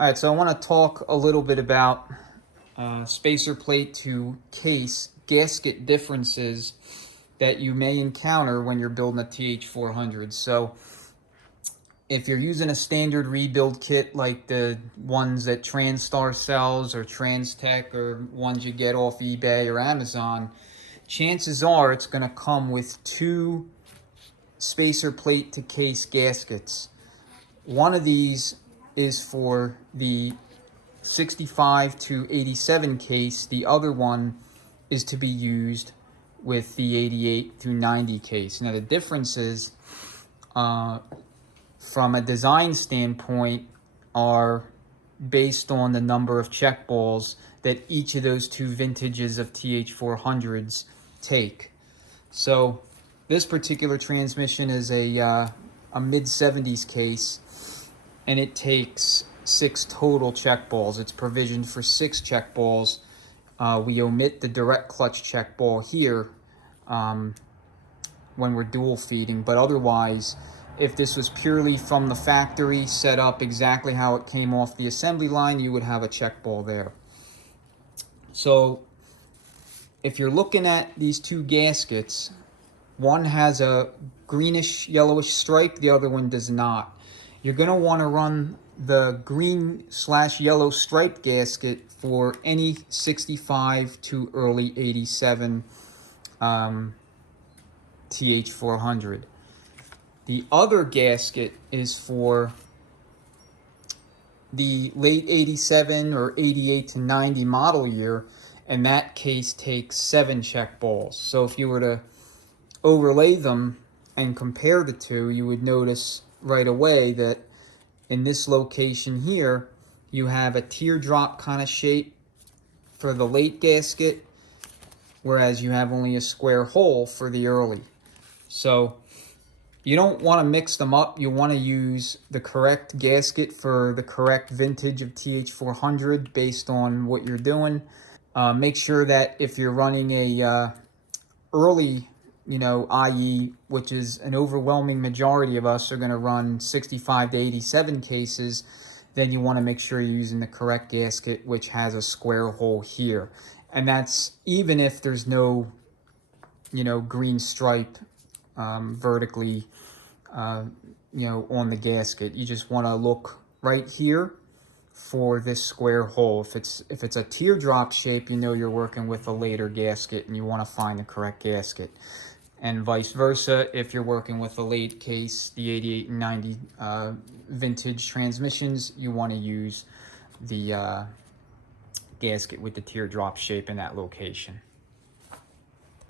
All right, so I want to talk a little bit about spacer plate to case gasket differences that you may encounter when you're building a TH400. So if you're using a standard rebuild kit like the ones that TransStar sells or TransTech or ones you get off eBay or Amazon, chances are it's going to come with two spacer plate to case gaskets. One of these is for the 65 to 87 case. The other one is to be used with the 88 through 90 case. Now the differences from a design standpoint are based on the number of check balls that each of those two vintages of TH400s take. So this particular transmission is a mid-70s case, and it takes 6 total check balls. It's provisioned for 6 check balls. We omit the direct clutch check ball here when we're dual feeding, but otherwise, if this was purely from the factory, set up exactly how it came off the assembly line, you would have a check ball there. So if you're looking at these two gaskets, one has a greenish yellowish stripe, the other one does not. You're going to want to run the green/yellow stripe gasket for any 65 to early 87 TH400. The other gasket is for the late 87 or 88 to 90 model year, and that case takes 7 check balls. So if you were to overlay them and compare the two, you would notice right away that in this location here, you have a teardrop kind of shape for the late gasket, whereas you have only a square hole for the early. So you don't want to mix them up. You want to use the correct gasket for the correct vintage of TH400 based on what you're doing. Make sure that if you're running a early, IE, which is an overwhelming majority of us are going to run 65 to 87 cases, then you want to make sure you're using the correct gasket, which has a square hole here. And that's even if there's no, green stripe vertically, on the gasket. You just want to look right here for this square hole. If it's a teardrop shape, you're working with a later gasket and you want to find the correct gasket. And vice versa, if you're working with a late case, the 88 and 90 vintage transmissions, you want to use the gasket with the teardrop shape in that location.